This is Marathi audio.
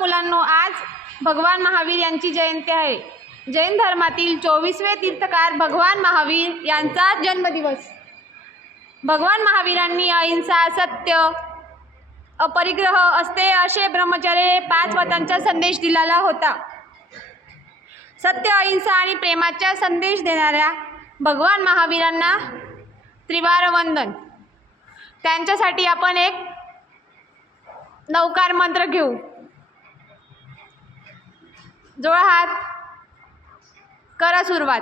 मुलांनो, आज भगवान महावीर यांची जयंती आहे। जैन धर्मातील 24वे तीर्थकार भगवान महावीर यांचा जन्मदिवस। भगवान महावीरांनी अहिंसा, सत्य, अपरिग्रह असते असे ब्रह्मचर्य 5 व्रतांचा संदेश दिलेला होता। सत्य, अहिंसा आणि प्रेमाचा संदेश देणाऱ्या भगवान महावीरांना त्रिवार वंदन। त्यांच्यासाठी आपण एक नवकार मंत्र घेऊ। जोडा हात, करा सुरुवात।